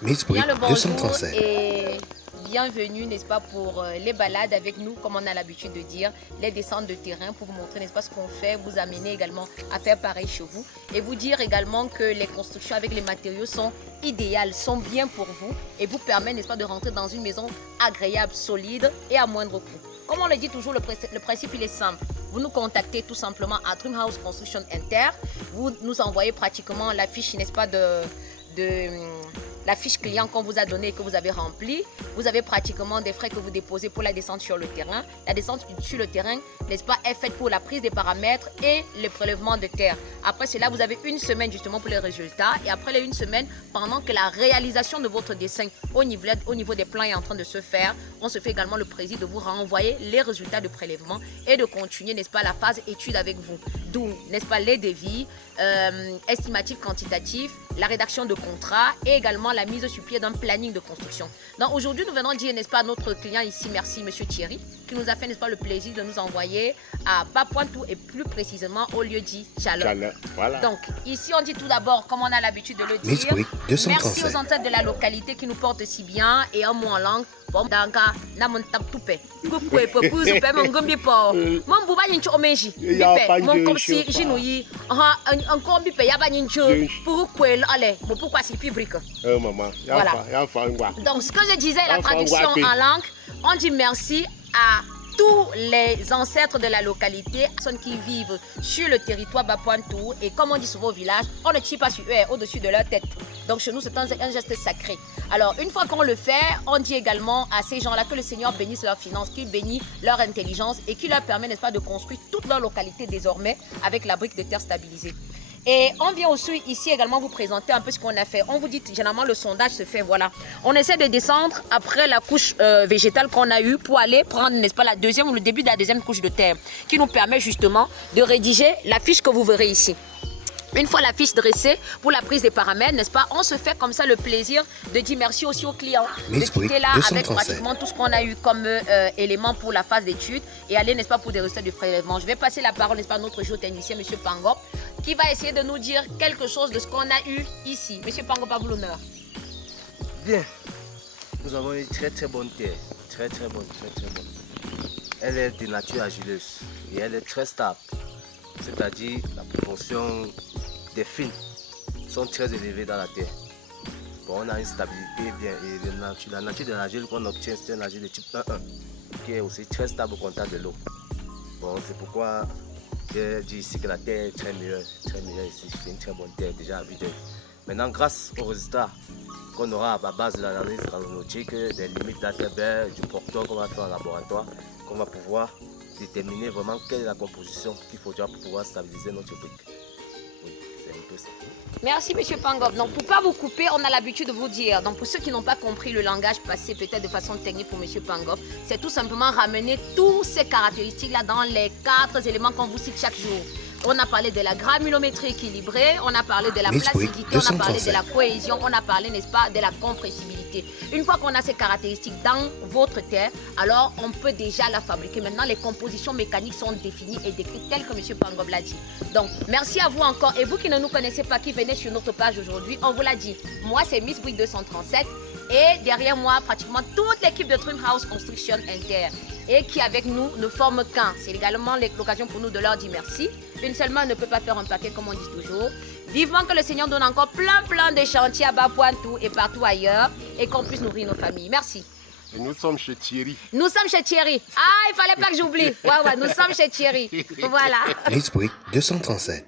Mixbrick Bien le bonjour 237. et bienvenue, n'est-ce pas, pour les balades avec nous, comme on a l'habitude de dire, les descentes de terrain pour vous montrer, n'est-ce pas, ce qu'on fait, vous amener également à faire pareil chez vous et vous dire également que les constructions avec les matériaux sont idéales, sont bien pour vous et vous permettent, n'est-ce pas, de rentrer dans une maison agréable, solide et à moindre coût. Comme on le dit toujours, le principe il est simple. Vous nous contactez tout simplement à Dreamhouse Construction Inter. Vous nous envoyez pratiquement la fiche, n'est-ce pas, la fiche client qu'on vous a donnée et que vous avez remplie. Vous avez pratiquement des frais que vous déposez pour la descente sur le terrain. La descente sur le terrain, n'est-ce pas, est faite pour la prise des paramètres et le prélèvement de terre. Après cela, vous avez une semaine justement pour les résultats. Et après les une semaine, pendant que la réalisation de votre dessin au niveau des plans est en train de se faire, on se fait également le plaisir de vous renvoyer les résultats de prélèvement et de continuer, n'est-ce pas, la phase étude avec vous. D'où, n'est-ce pas, les devis, estimatifs quantitatifs, la rédaction de contrats et également la mise sur pied d'un planning de construction. Donc aujourd'hui, nous venons dire, n'est-ce pas, à notre client ici, merci Monsieur Thierry, qui nous a fait, n'est-ce pas, le plaisir de nous envoyer à Bapointou et plus précisément au lieu dit Chaleur. Voilà. Donc ici, on dit tout d'abord, comme on a l'habitude de le dire, Mixbrick merci 237. aux ententes de la localité qui nous portent si bien et un mot en langue. Bon, danka, na mon tap tupe. Kukwe popouze pe mon gombi po. Mon buba yincho omeji. Bipe, mon comme si jinouyi. Un combi pe yaba yincho. Pour kwe allez, bon pourquoi c'est public. Maman, Voilà. Donc ce que je disais, la traduction en langue, on dit merci à tous les ancêtres de la localité, personnes qui vivent sur le territoire Bapointou, et comme on dit souvent au village, on ne tire pas sur eux, au-dessus de leur tête. Donc chez nous, c'est un geste sacré. Alors une fois qu'on le fait, on dit également à ces gens-là que le Seigneur bénisse leurs finances, qu'il bénisse leur intelligence et qu'il leur permet, n'est-ce pas, de construire toute leur localité désormais avec la brique de terre stabilisée. Et on vient aussi ici également vous présenter un peu ce qu'on a fait. On vous dit, généralement, le sondage se fait, voilà. On essaie de descendre après la couche végétale qu'on a eue pour aller prendre, n'est-ce pas, la deuxième ou le début de la deuxième couche de terre qui nous permet justement de rédiger la fiche que vous verrez ici. Une fois la fiche dressée pour la prise des paramètres, n'est-ce pas, on se fait comme ça le plaisir de dire merci aussi aux clients. De quitter là avec pratiquement tout ce qu'on a eu comme élément pour la phase d'étude et aller, n'est-ce pas, pour des résultats du prélèvement. Je vais passer la parole, n'est-ce pas, à notre géotechnicien, M. Pangop, qui va essayer de nous dire quelque chose de ce qu'on a eu ici. M. Pangop, à vous l'honneur. Bien, nous avons une très bonne terre, très bonne. Elle est de nature agileuse et elle est très stable, c'est-à-dire la proportion des fils sont très élevées dans la terre. Bon, on a une stabilité bien et la nature de l'argile qu'on obtient, c'est un argile de type 1-1 qui est aussi très stable au contact de l'eau. Bon, c'est pourquoi j'ai dit ici que la terre est très meilleure ici. C'est une très bonne terre déjà à vue d'œil. Maintenant, grâce aux résultats qu'on aura à la base de l'analyse granulométrique, des limites d'ATB, du porteur qu'on va faire en laboratoire, qu'on va pouvoir déterminer vraiment quelle est la composition qu'il faudra pour pouvoir stabiliser notre brique. Oui, c'est un peu ça. Merci M. Pangop. Donc pour ne pas vous couper, on a l'habitude de vous dire, donc pour ceux qui n'ont pas compris le langage passé peut-être de façon technique pour M. Pangop, c'est tout simplement ramener toutes ces caractéristiques-là dans les 4 éléments qu'on vous cite chaque jour. On a parlé de la granulométrie équilibrée, on a parlé de la placidité, on a parlé de la cohésion, on a parlé, n'est-ce pas, de la compressibilité. Une fois qu'on a ces caractéristiques dans votre terre, alors on peut déjà la fabriquer. Maintenant, les compositions mécaniques sont définies et décrites telles que M. Pangop l'a dit. Donc, merci à vous encore. Et vous qui ne nous connaissez pas, qui venez sur notre page aujourd'hui, on vous l'a dit. Moi, c'est Mixbrick 237 et derrière moi, pratiquement toute l'équipe de Dreamhouse Construction Inter et qui avec nous ne forme qu'un. C'est également l'occasion pour nous de leur dire merci. Une seule main ne peut pas faire un paquet comme on dit toujours. Vivement que le Seigneur donne encore plein de chantiers à Bapointou et partout ailleurs et qu'on puisse nourrir nos familles. Merci. Et nous sommes chez Thierry. Nous sommes chez Thierry. Ah, il fallait pas que j'oublie. Ouais, nous sommes chez Thierry. Voilà. Mixbrick 237.